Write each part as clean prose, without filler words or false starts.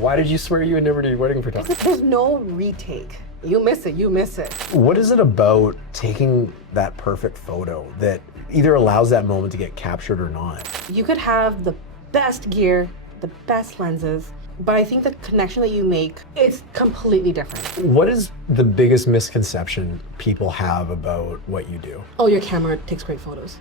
Why did you swear you would never do wedding photography? There's no retake. You miss it, you miss it. What is it about taking that perfect photo that either allows that moment to get captured or not? You could have the best gear, the best lenses, but I think the connection that you make is completely different. What is the biggest misconception people have about what you do? Oh, your camera takes great photos.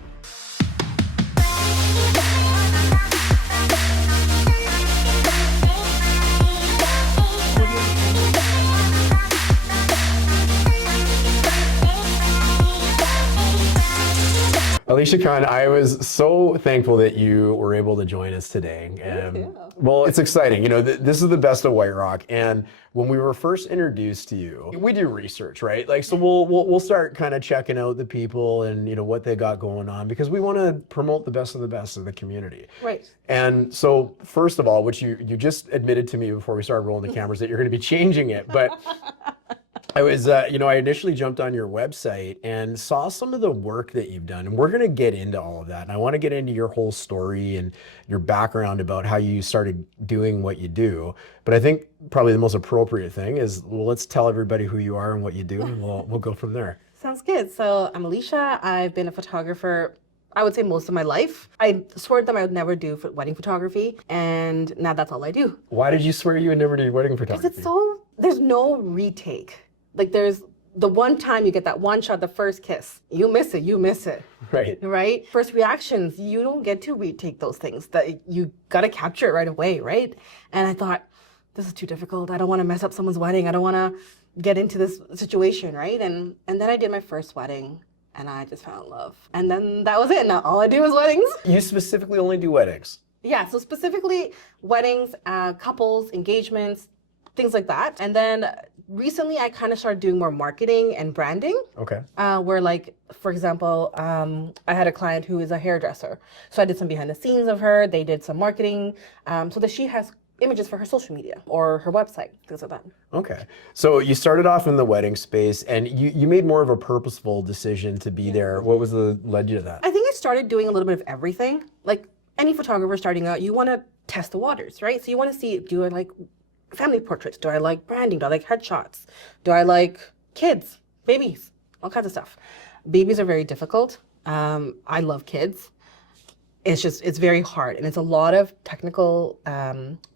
Alisha Khan, I was so thankful that you were able to join us today. Well, it's exciting. You know, this is the best of White Rock, and when we were first introduced to you, we do research, right? Like, so we'll start kind of checking out the people and what they got going on, because we want to promote the best of the community. Right. And so, first of all, which you just admitted to me before we started rolling the cameras, that you're going to be changing it, but. I was, I initially jumped on your website and saw some of the work that you've done, and we're going to get into all of that. And I want to get into your whole story and your background about how you started doing what you do. But I think probably the most appropriate thing is, well, let's tell everybody who you are and what you do, and we'll go from there. Sounds good. So I'm Alisha. I've been a photographer, I would say, most of my life. I swore to them I would never do wedding photography, and now that's all I do. Why did you swear you would never do wedding photography? Because there's no retake. Like, there's the one time you get that one shot, the first kiss. You miss it, you miss it. Right. Right? First reactions, you don't get to retake those things. That you got to capture it right away, right? And I thought, this is too difficult. I don't want to mess up someone's wedding. I don't want to get into this situation, right? And then I did my first wedding, and I just fell in love. And then that was it. Now all I do is weddings. You specifically only do weddings? Yeah, so specifically weddings, couples, engagements, things like that. And then recently I kind of started doing more marketing and branding. Okay. Where, like, for example, I had a client who is a hairdresser. So I did some behind the scenes of her. They did some marketing so that she has images for her social media or her website, things like that. Okay. So you started off in the wedding space, and you made more of a purposeful decision to be there. What was led you to that? I think I started doing a little bit of everything. Like any photographer starting out, you want to test the waters, right? So you want to see, do I like family portraits? Do I like branding? Do I like headshots? Do I like kids, babies, all kinds of stuff? Babies are very difficult. I love kids. It's very hard, and it's a lot of technical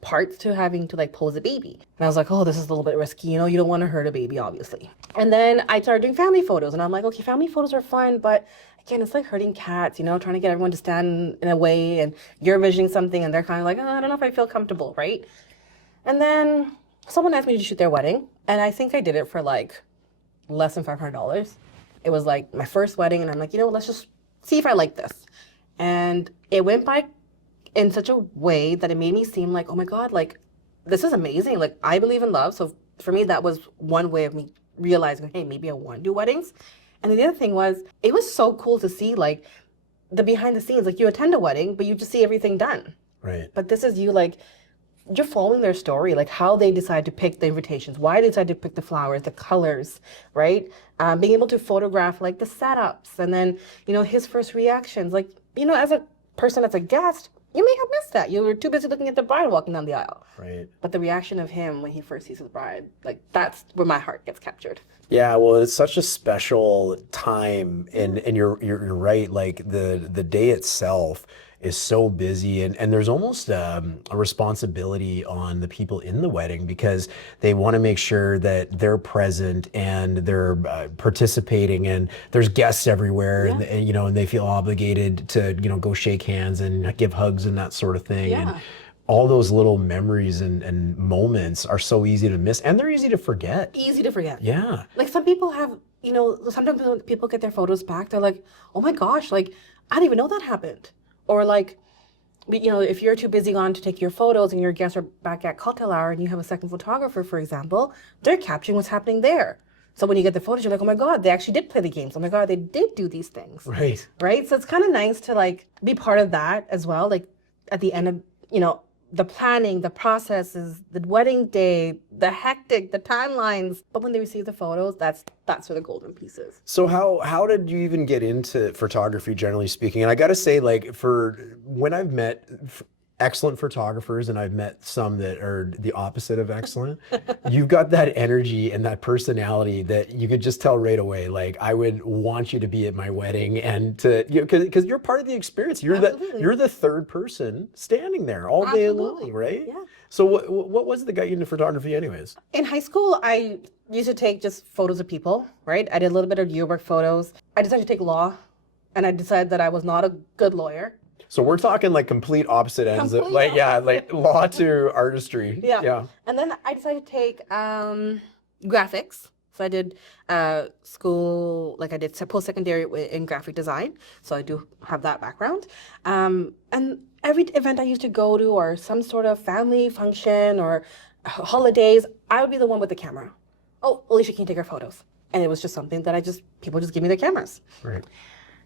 parts to having to like pose a baby. And I was like, oh, this is a little bit risky. You don't want to hurt a baby, obviously. And then I started doing family photos, and I'm like, okay, family photos are fun, but again, it's like hurting cats, trying to get everyone to stand in a way, and you're envisioning something, and they're kind of like, oh, I don't know if I feel comfortable, right? And then someone asked me to shoot their wedding, and I think I did it for like less than $500. It was like my first wedding, and I'm like, let's just see if I like this. And it went by in such a way that it made me seem like, oh my God, like, this is amazing. Like, I believe in love. So for me, that was one way of me realizing, hey, maybe I want to do weddings. And then the other thing was, it was so cool to see like the behind the scenes. Like, you attend a wedding, but you just see everything done. Right. But this is you, like, you're following their story, like how they decide to pick the invitations, why they decide to pick the flowers, the colors, right? Being able to photograph like the setups, and then, his first reactions. Like, as a person, as a guest, you may have missed that. You were too busy looking at the bride walking down the aisle. Right. But the reaction of him when he first sees his bride, like, that's where my heart gets captured. Yeah, well, it's such a special time, and you're right. Like the day itself is so busy, and there's almost a responsibility on the people in the wedding, because they want to make sure that they're present and they're participating, and there's guests everywhere. Yeah. And they feel obligated to go shake hands and give hugs and that sort of thing. Yeah. And all those little memories and moments are so easy to miss, and they're easy to forget. Easy to forget. Yeah. Like, some people have, sometimes when people get their photos back, they're like, oh my gosh, like, I didn't even know that happened. Or like, if you're too busy on to take your photos and your guests are back at cocktail hour and you have a second photographer, for example, they're capturing what's happening there. So when you get the photos, you're like, oh my God, they actually did play the games. Oh my God, they did do these things. Right. Right? So it's kind of nice to like be part of that as well. Like, at the end of, the planning, the processes, the wedding day, the hectic, the timelines. But when they receive the photos, that's where the golden piece is. So how did you even get into photography, generally speaking? And I got to say, like, for when I've met excellent photographers, and I've met some that are the opposite of excellent. You've got that energy and that personality that you could just tell right away. Like, I would want you to be at my wedding, and to, you know, because you're part of the experience. You're the third person standing there all day long, right? Yeah. So what was the got you into photography, anyways? In high school, I used to take just photos of people, right? I did a little bit of yearbook photos. I decided to take law, and I decided that I was not a good lawyer. So we're talking like complete opposite ends of like, yeah, like law to artistry. Yeah. And then I decided to take graphics. So I did school, like I did post-secondary in graphic design. So I do have that background. And every event I used to go to, or some sort of family function or holidays, I would be the one with the camera. Oh, Alisha, can you take our photos? And it was just something that people just give me their cameras. Right.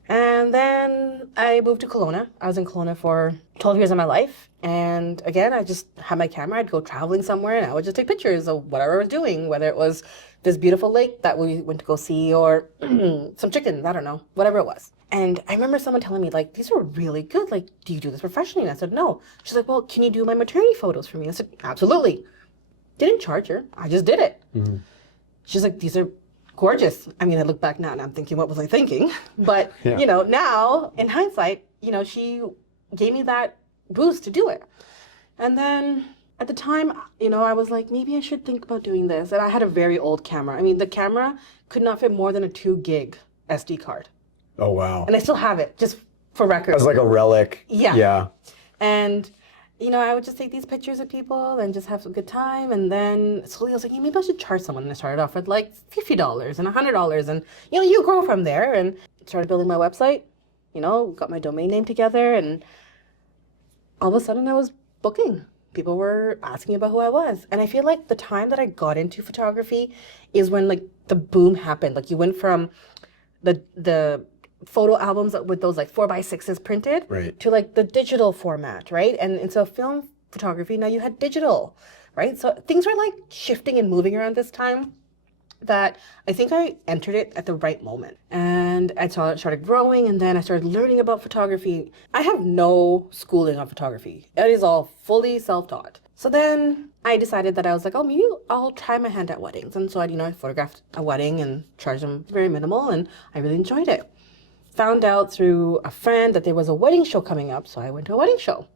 And then I moved to Kelowna. I was in Kelowna for 12 years of my life. And again, I just had my camera. I'd go traveling somewhere and I would just take pictures of whatever I was doing, whether it was this beautiful lake that we went to go see, or some chickens, I don't know, whatever it was. And I remember someone telling me, like, these are really good. Like, do you do this professionally? And I said, no. She's like, well, can you do my maternity photos for me? I said, absolutely. Didn't charge her. I just did it. Mm-hmm. She's like, these are gorgeous. I mean, I look back now and I'm thinking, what was I thinking? But, you know, now in hindsight, you know, she gave me that boost to do it. And then at the time, you know, I was like, maybe I should think about doing this. And I had a very old camera. I mean, the camera could not fit more than a 2 gig SD card. Oh, wow. And I still have it, just for record. As like a relic. Yeah. Yeah. And, you know, I would just take these pictures of people and just have a good time. And then slowly I was like, hey, maybe I should charge someone. And I started off with like $50 and $100. And, you know, you grow from there, and started building my website, you know, got my domain name together. And all of a sudden I was booking. People were asking about who I was. And I feel like the time that I got into photography is when like the boom happened. Like you went from the photo albums with those like 4x6s printed, right, to like the digital format, right? And so film photography, now you had digital, right? So things were like shifting and moving around this time, that I think I entered it at the right moment. And I saw it started growing, and then I started learning about photography. I have no schooling on photography. It is all fully self-taught. So then I decided that I was like, oh, maybe I'll try my hand at weddings. And so I photographed a wedding and charged them very minimal, and I really enjoyed it. Found out through a friend that there was a wedding show coming up, so I went to a wedding show.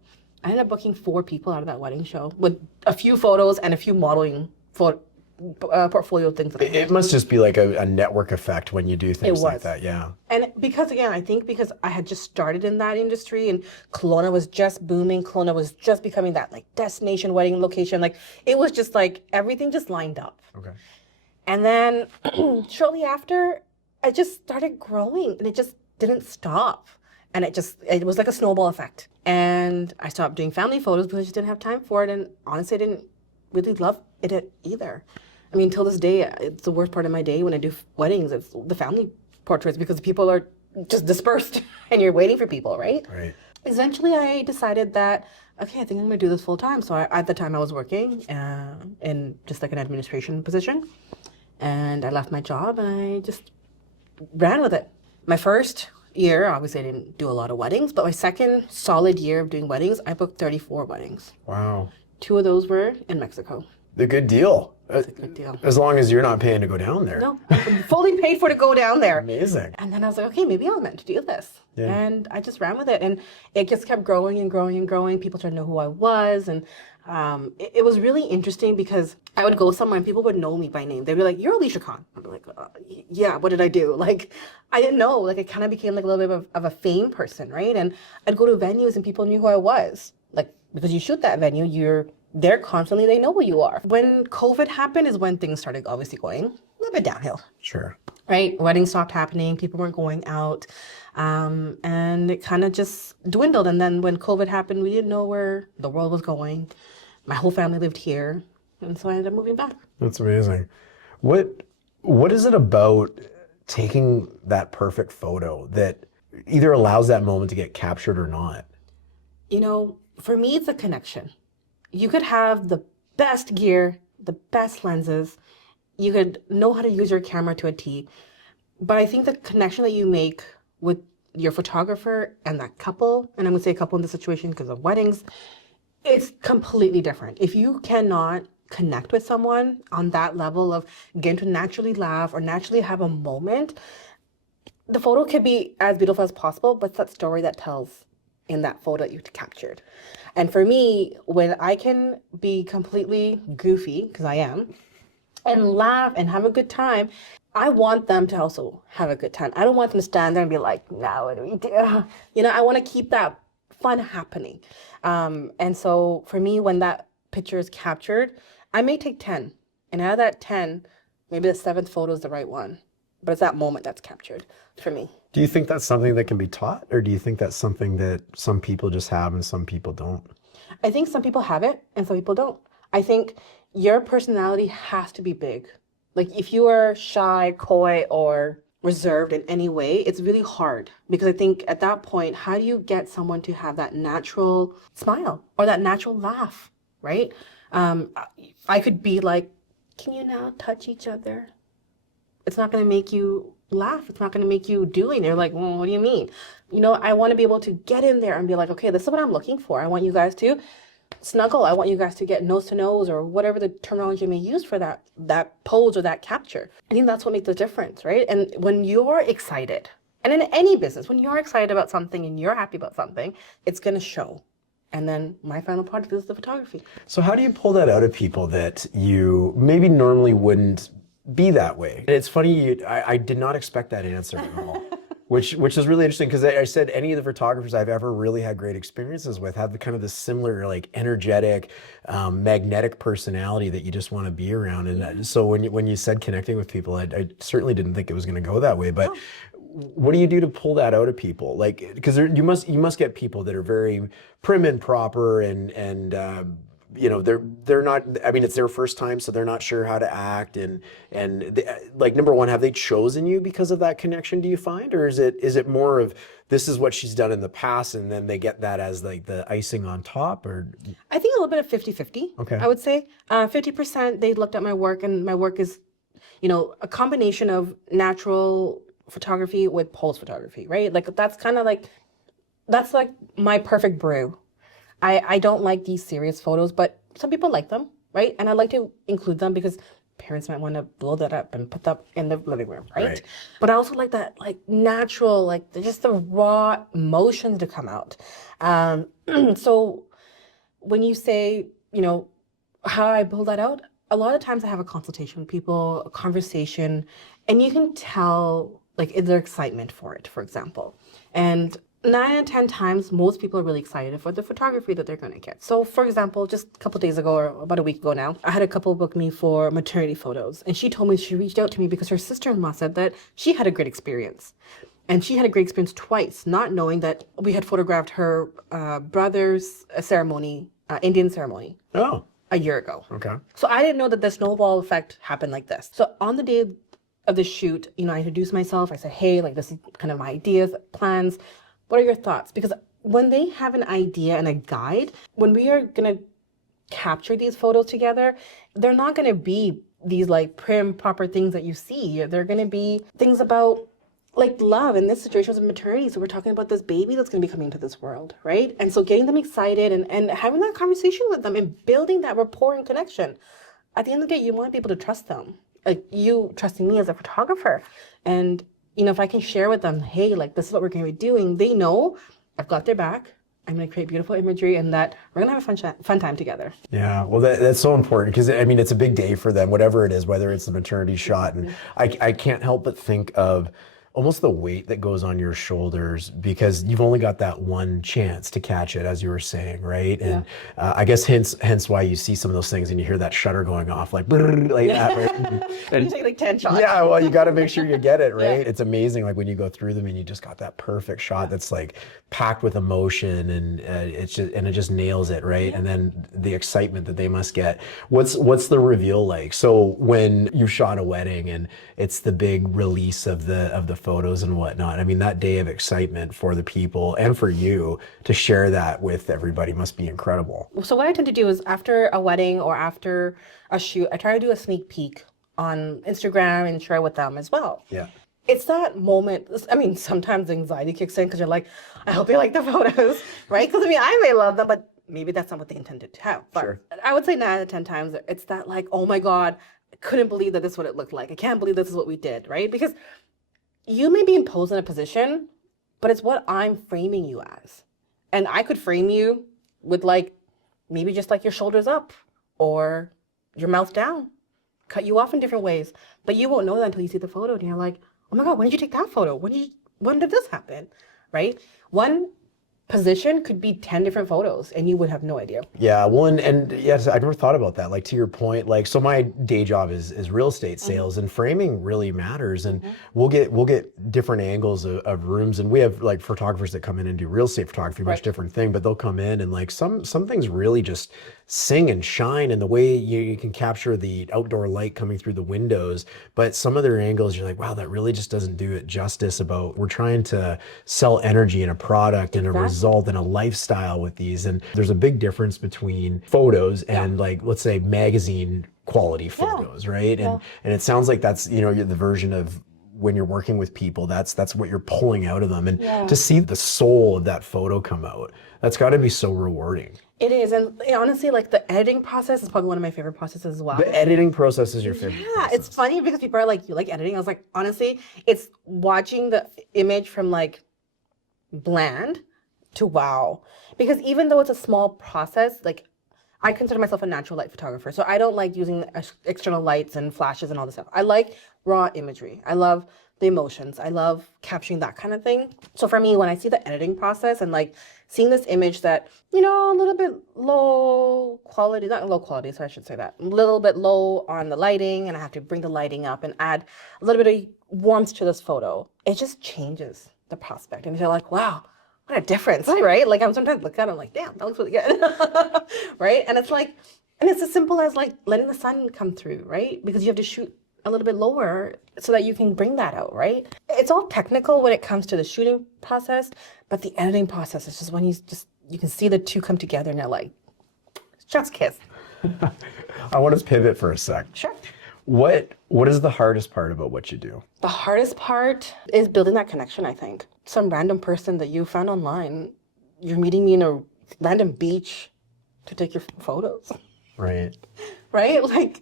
I ended up booking 4 people out of that wedding show with a few photos and a few modeling portfolio things. It must just be like a network effect when you do things like that, yeah. And because, again, I think because I had just started in that industry, and Kelowna was just booming, Kelowna was just becoming that like destination wedding location, like it was just like everything just lined up. Okay. And then shortly after, I just started growing, and it just didn't stop. And it was like a snowball effect. And I stopped doing family photos because I just didn't have time for it. And honestly, I didn't really love it either. I mean, till this day, it's the worst part of my day when I do weddings. It's the family portraits, because people are just dispersed and you're waiting for people, right? Right. Eventually, I decided that, okay, I think I'm going to do this full time. So at the time, I was working in just like an administration position. And I left my job and I just ran with it. My first year, obviously, I didn't do a lot of weddings, but my second solid year of doing weddings, I booked 34 weddings. Wow. 2 of those were in Mexico. The good deal. That's a good deal. As long as you're not paying to go down there. No, I'm fully paid for to go down there. Amazing. And then I was like, okay, maybe I was meant to do this. Yeah. And I just ran with it. And it just kept growing and growing and growing. People started to know who I was. And it was really interesting because I would go somewhere and people would know me by name. They'd be like, you're Alisha Khan. I'd be like, yeah, what did I do? Like, I didn't know. Like, I kind of became like a little bit of a fame person, right? And I'd go to venues and people knew who I was. Like, because you shoot that venue, you're there constantly, they know who you are. When COVID happened is when things started obviously going a little bit downhill. Sure. Right? Weddings stopped happening, people weren't going out, and it kind of just dwindled. And then when COVID happened, we didn't know where the world was going. My whole family lived here, and so I ended up moving back. That's amazing. What is it about taking that perfect photo that either allows that moment to get captured or not? You know, for me, it's a connection. You could have the best gear, the best lenses, you could know how to use your camera to a T, but I think the connection that you make with your photographer and that couple, and I'm gonna say couple in this situation because of weddings, It's completely different. If you cannot connect with someone on that level of getting to naturally laugh or naturally have a moment, the photo could be as beautiful as possible, but it's that story that tells in that photo that you captured. And for me, when I can be completely goofy, because I am, and laugh and have a good time, I want them to also have a good time. I don't want them to stand there and be like, now what do we do? You know, I want to keep that fun happening. And so for me, when that picture is captured, I may take 10. And out of that 10, maybe the seventh photo is the right one. But it's that moment that's captured for me. Do you think that's something that can be taught, or do you think that's something that some people just have and some people don't? I think some people have it and some people don't. I think your personality has to be big. Like if you are shy, coy, or reserved in any way, it's really hard because I think at that point, how do you get someone to have that natural smile or that natural laugh, right? I could be like, can you now touch each other? It's not going to make you laugh. It's not going to make you do it. They're like, well, what do you mean? You know, I want to be able to get in there and be like, okay, this is what I'm looking for. I want you guys to snuggle. I want you guys to get nose to nose or whatever the terminology you may use for that pose or that capture. I think that's what makes the difference, right? And when you're excited, and in any business, when you're excited about something and you're happy about something, it's going to show. And then my final project is the photography. So how do you pull that out of people that you maybe normally wouldn't be that way? And it's funny, I did not expect that answer at all. Which is really interesting because I said any of the photographers I've ever really had great experiences with have the kind of this similar, like energetic, magnetic personality that you just want to be around. And so when you said connecting with people, I certainly didn't think it was going to go that way. But what do you do to pull that out of people? Like, because you must get people that are very prim and proper and you know, they're not, I mean, it's their first time, so they're not sure how to act. And like, number one, have they chosen you because of that connection, do you find? Or is it more of this is what she's done in the past and then they get that as like the icing on top? Or I think a little bit of 50-50, okay. I would say. 50% they looked at my work, and my work is, you know, a combination of natural photography with pose photography, right? Like that's kind of like, that's like my perfect brew. I don't like these serious photos, but some people like them, right? And I like to include them because parents might want to blow that up and put that in the living room, right? But I also like that, like natural, like just the raw emotions to come out. So when you say, you know, how I build that out, a lot of times I have a consultation with people, a conversation, and you can tell like their excitement for it, for example. And 9 out of 10 times, most people are really excited for the photography that they're going to get. So, for example, just a couple days ago, or about a week ago now, I had a couple book me for maternity photos. And she told me she reached out to me because her sister-in-law said that she had a great experience. And she had a great experience twice, not knowing that we had photographed her brother's ceremony, Indian ceremony. Oh. A year ago. Okay. So I didn't know that the snowball effect happened like this. So on the day of the shoot, you know, I introduced myself. I said, hey, like this is kind of my ideas, plans. What are your thoughts? Because when they have an idea and a guide, when we are going to capture these photos together, they're not going to be these like prim, proper things that you see. They're going to be things about like love. In this situation was maternity. So we're talking about this baby that's going to be coming into this world, right? And so getting them excited and having that conversation with them and building that rapport and connection. At the end of the day, you want to be able to trust them. Like you trusting me as a photographer. And you know, if I can share with them, hey, like this is what we're going to be doing, they know I've got their back. I'm going to create beautiful imagery and that we're going to have a fun time together. Yeah, well, that's so important because, I mean, it's a big day for them, whatever it is, whether it's the maternity shot. And I can't help but think of almost the weight that goes on your shoulders because you've only got that one chance to catch it, as you were saying, right? And I guess hence why you see some of those things and you hear that shutter going off like that, right? And you take like 10 shots. Yeah, well, you got to make sure you get it, right? It's amazing, like when you go through them and you just got that perfect shot that's like packed with emotion and it just nails it, right? And then the excitement that they must get. What's the reveal like? So when you shot a wedding and it's the big release of the photos and whatnot, I mean, that day of excitement for the people and for you to share that with everybody must be incredible. So what I tend to do is after a wedding or after a shoot, I try to do a sneak peek on Instagram and share with them as well. Yeah. It's that moment. I mean, sometimes anxiety kicks in because you're like, I hope you like the photos, right? Because I mean, I may love them, but maybe that's not what they intended to have. But Sure. I would say 9 out of 10 times it's that like, oh my God, I couldn't believe that this is what it looked like. I can't believe this is what we did, right? Because you may be imposed in a position, but it's what I'm framing you as. And I could frame you with like, maybe just like your shoulders up or your mouth down, cut you off in different ways. But you won't know that until you see the photo and you're like, oh my God, when did you take that photo? When did this happen? Right? One position could be 10 different photos and you would have no idea. Yeah, well, and yes, I never thought about that. Like to your point, like so my day job is real estate sales, and framing really matters. And we'll get different angles of rooms, and we have like photographers that come in and do real estate photography, much different thing. But they'll come in and like some things really just sing and shine in the way you can capture the outdoor light coming through the windows. But some of their angles, you're like, wow, that really just doesn't do it justice. About we're trying to sell energy in a product and a result and a lifestyle with these. And there's a big difference between photos and like, let's say magazine quality photos, right? And it sounds like that's, you know, the version of when you're working with people, that's what you're pulling out of them. And to see the soul of that photo come out, that's got to be so rewarding. It is. And honestly, like the editing process is probably one of my favorite processes as well. The editing process is your favorite process. It's funny because people are like, you like editing? I was like, honestly, it's watching the image from like bland to wow. Because even though it's a small process, like I consider myself a natural light photographer. So I don't like using external lights and flashes and all this stuff. I like raw imagery. I love the emotions. I love capturing that kind of thing. So for me, when I see the editing process and like seeing this image that, you know, a little bit low quality, not low quality, so I should say that, a little bit low on the lighting, and I have to bring the lighting up and add a little bit of warmth to this photo, it just changes the prospect. And you're like, wow, what a difference, right? Like I'm sometimes look at it, I'm like, damn, that looks really good, right? And it's like, and it's as simple as like letting the sun come through, right? Because you have to shoot a little bit lower so that you can bring that out, right? It's all technical when it comes to the shooting process, but the editing process is just when you can see the two come together and they're like, just kiss. I want to pivot for a sec. Sure. What is the hardest part about what you do? The hardest part is building that connection, I think. Some random person that you found online, you're meeting me in a random beach to take your photos. Right. Right? Like,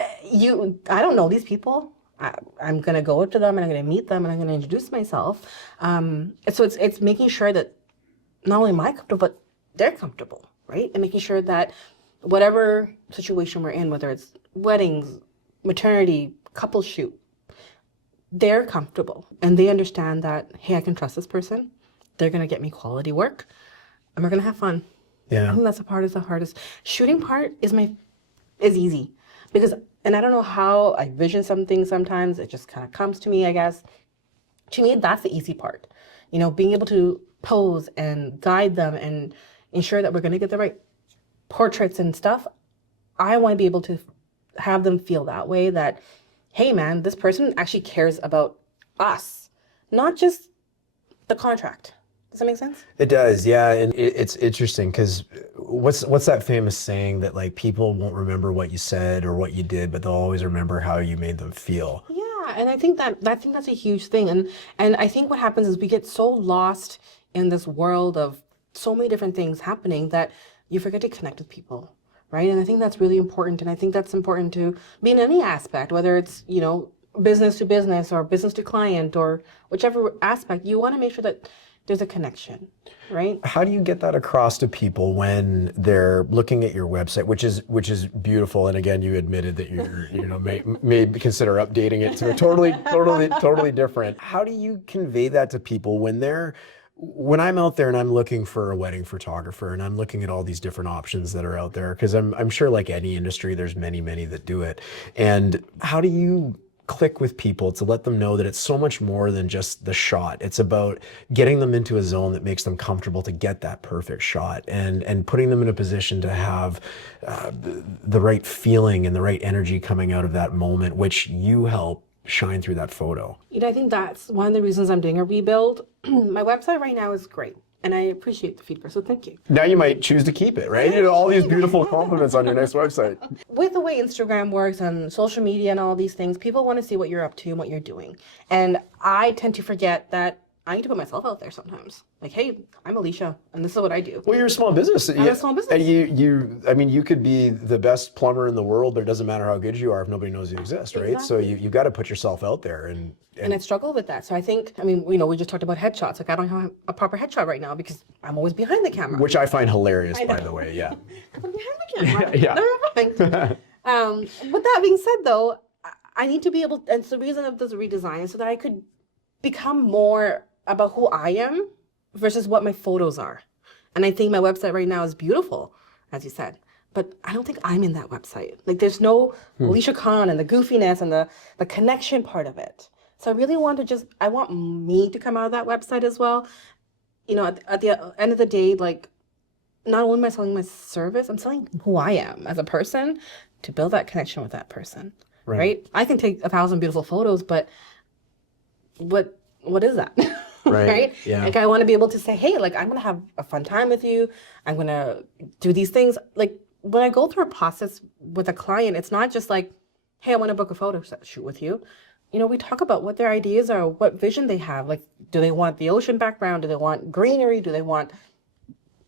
I don't know these people. I'm going to go up to them and I'm going to meet them and I'm going to introduce myself. So it's making sure that not only am I comfortable, but they're comfortable, right? And making sure that whatever situation we're in, whether it's weddings, maternity, couple shoot, they're comfortable and they understand that, hey, I can trust this person. They're going to get me quality work and we're going to have fun. Yeah. I think that's the part is the hardest. Shooting part is easy because, and I don't know how I vision something sometimes. It just kind of comes to me, I guess. To me, that's the easy part. You know, being able to pose and guide them and ensure that we're going to get the right portraits and stuff. I want to be able to have them feel that way that, hey man, this person actually cares about us, not just the contract. Does that make sense? It does, yeah. And it's interesting because what's that famous saying that like people won't remember what you said or what you did, but they'll always remember how you made them feel. Yeah, and I think that's a huge thing. And I think what happens is we get so lost in this world of so many different things happening that you forget to connect with people, right? And I think that's really important. And I think that's important to be in any aspect, whether it's, you know, business to business or business to client or whichever aspect, you want to make sure that there's a connection, right? How do you get that across to people when they're looking at your website, which is beautiful? And again, you admitted that may consider updating it to a totally different. How do you convey that to people when I'm out there and I'm looking for a wedding photographer and I'm looking at all these different options that are out there? Because I'm sure like any industry, there's many that do it. And how do you click with people to let them know that it's so much more than just the shot? It's about getting them into a zone that makes them comfortable to get that perfect shot and putting them in a position to have the right feeling and the right energy coming out of that moment, which you help shine through that photo. You know, I think that's one of the reasons I'm doing a rebuild. My website right now is great. And I appreciate the feedback, so thank you. Now you might choose to keep it, right? You know, all these beautiful compliments on your next website. With the way Instagram works and social media and all these things, people want to see what you're up to and what you're doing. And I tend to forget that I need to put myself out there sometimes. Like, hey, I'm Alisha, and this is what I do. Well, you're a small business. I'm a small business. And I mean, you could be the best plumber in the world, but it doesn't matter how good you are if nobody knows you exist, right? So you've got to put yourself out there. And I struggle with that. So I think, I mean, we just talked about headshots. Like, I don't have a proper headshot right now because I'm always behind the camera. Which I find hilarious, by the way, yeah. I'm behind the camera. Yeah. Never mind. With that being said, though, I need to be able, and it's the reason of this redesign is so that I could become more about who I am versus what my photos are. And I think my website right now is beautiful, as you said. But I don't think I'm in that website. Like, there's no Alisha Khan and the goofiness and the connection part of it. So I really want to I want me to come out of that website as well. You know, at the end of the day, like, not only am I selling my service, I'm selling who I am as a person to build that connection with that person, right? I can take 1,000 beautiful photos, but what is that? Right? Yeah. Like, I want to be able to say, hey, like, I'm going to have a fun time with you. I'm going to do these things. Like, when I go through a process with a client, it's not just like, hey, I want to book a photo shoot with you. You know, we talk about what their ideas are, what vision they have. Like, do they want the ocean background? Do they want greenery? Do they want,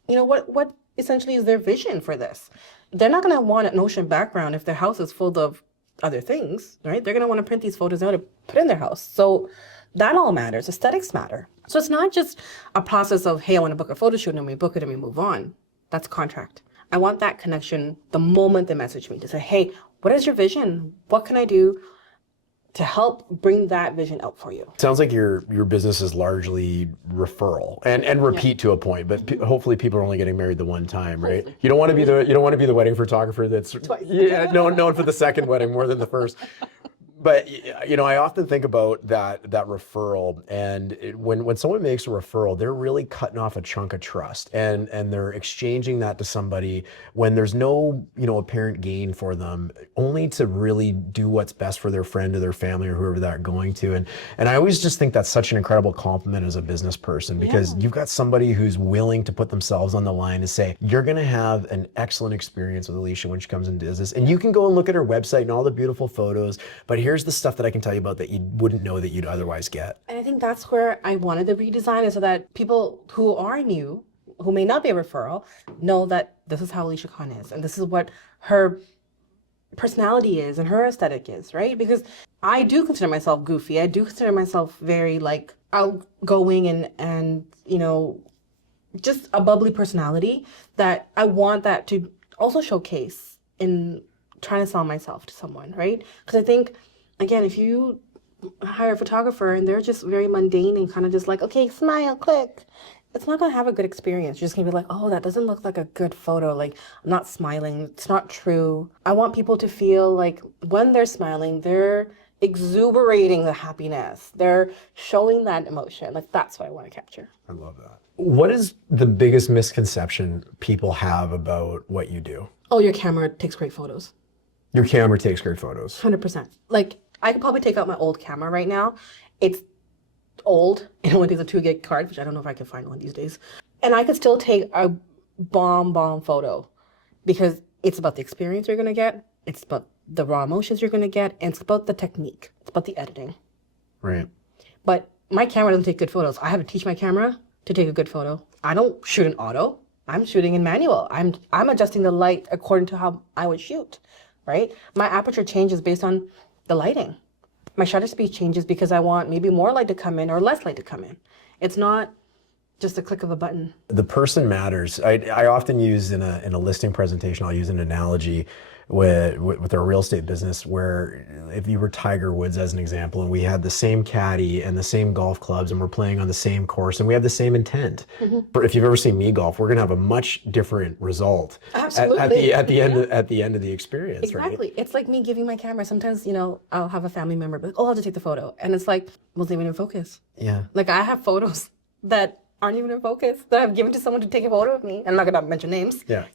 you know, what essentially is their vision for this? They're not going to want an ocean background if their house is full of other things, right? They're going to want to print these photos out to put in their house. So that all matters. Aesthetics matter. So it's not just a process of, hey, I want to book a photo shoot and we book it and we move on. That's contract. I want that connection the moment they message me to say, hey, what is your vision? What can I do to help bring that vision out for you? Sounds like your business is largely referral and repeat to a point, but hopefully people are only getting married the one time, right? You don't want to be the wedding photographer that's Twice. known for the second wedding more than the first. But you know, I often think about that referral, and when someone makes a referral, they're really cutting off a chunk of trust, and they're exchanging that to somebody when there's no apparent gain for them, only to really do what's best for their friend or their family or whoever they're going to. And I always just think that's such an incredible compliment as a business person, because you've got somebody who's willing to put themselves on the line to say, you're going to have an excellent experience with Alisha when she comes into business, and you can go and look at her website and all the beautiful photos, but here's the stuff that I can tell you about that you wouldn't know that you'd otherwise get. And I think that's where I wanted the redesign, is so that people who are new, who may not be a referral, know that this is how Alisha Khan is, and this is what her personality is and her aesthetic is, right? Because I do consider myself goofy. I do consider myself very like outgoing and just a bubbly personality that I want that to also showcase in trying to sell myself to someone, right? Because I think, again, if you hire a photographer and they're just very mundane and kind of just like, okay, smile, click, it's not going to have a good experience. You're just going to be like, oh, that doesn't look like a good photo. Like, I'm not smiling. It's not true. I want people to feel like when they're smiling, they're exuberating the happiness. They're showing that emotion. Like, that's what I want to capture. I love that. What is the biggest misconception people have about what you do? Oh, your camera takes great photos. Your camera takes great photos. 100%. Like, I could probably take out my old camera right now. It's old. It only takes a 2 gig card, which I don't know if I can find one these days. And I could still take a bomb photo, because it's about the experience you're going to get. It's about the raw emotions you're going to get. And it's about the technique. It's about the editing. Right. But my camera doesn't take good photos. I have to teach my camera to take a good photo. I don't shoot in auto. I'm shooting in manual. I'm adjusting the light according to how I would shoot, right? My aperture changes based on the lighting. My shutter speed changes because I want maybe more light to come in or less light to come in. It's not just a click of a button. The person matters. I often use in a listing presentation, I'll use an analogy with our real estate business, where if you were Tiger Woods as an example, and we had the same caddy and the same golf clubs, and we're playing on the same course, and we have the same intent. If you've ever seen me golf, we're gonna have a much different result Absolutely. at the end of the experience. Exactly. Right? It's like me giving my camera. Sometimes, I'll have a family member, but I'll have to take the photo, and it's like, wasn't even in focus. Yeah. Like, I have photos that aren't even in focus that I've given to someone to take a photo of me. I'm not gonna mention names. Yeah.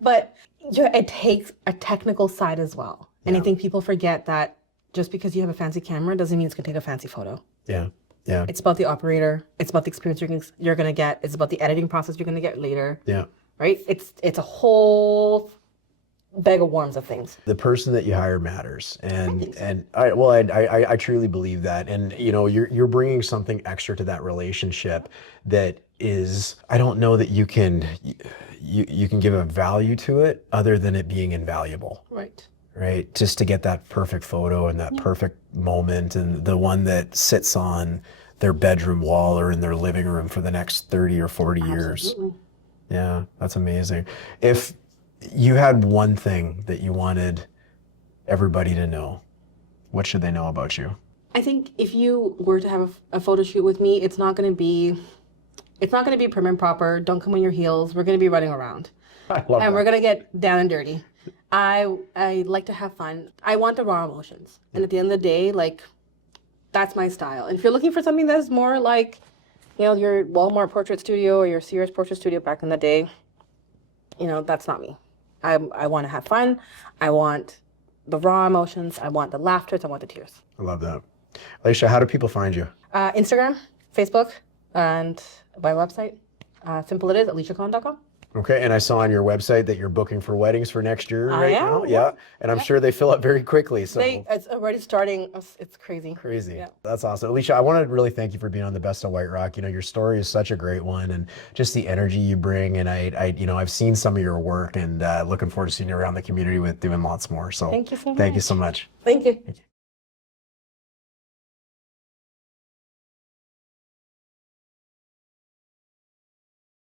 But it takes a technical side as well. And I think people forget that just because you have a fancy camera doesn't mean it's gonna take a fancy photo. Yeah. Yeah. It's about the operator. It's about the experience you're gonna get. It's about the editing process you're gonna get later. Yeah. Right? It's a whole bag of worms of things. The person that you hire matters, think so. and I truly believe that, and you know you're bringing something extra to that relationship that is, I don't know that you can give a value to it other than it being invaluable. Right. Right, just to get that perfect photo and that perfect moment, and the one that sits on their bedroom wall or in their living room for the next 30 or 40 years. Absolutely. Yeah, that's amazing. If you had one thing that you wanted everybody to know, what should they know about you? I think if you were to have a photo shoot with me, it's not going to be prim and proper. Don't come on your heels. We're going to be running around. I love And that. we're going to get down and dirty. I like to have fun. I want the raw emotions. And at the end of the day, like, that's my style. And if you're looking for something that's more like, you know, your Walmart portrait studio or your Sears portrait studio back in the day, you know, that's not me. I want to have fun. I want the raw emotions. I want the laughter. I want the tears. I love that. Alisha, how do people find you? Instagram, Facebook, and my website. Simple it is, alishakhan.com. Okay, and I saw on your website that you're booking for weddings for next year I right am, now. yeah. Yeah, and I'm sure they fill up very quickly. So It's already starting. It's crazy. crazy. Yeah. That's awesome. Alisha, I want to really thank you for being on the Best of White Rock. You know, your story is such a great one, and just the energy you bring. And I've seen some of your work, and looking forward to seeing you around the community with doing lots more. So Thank you so Thank you much. so much. Thank you.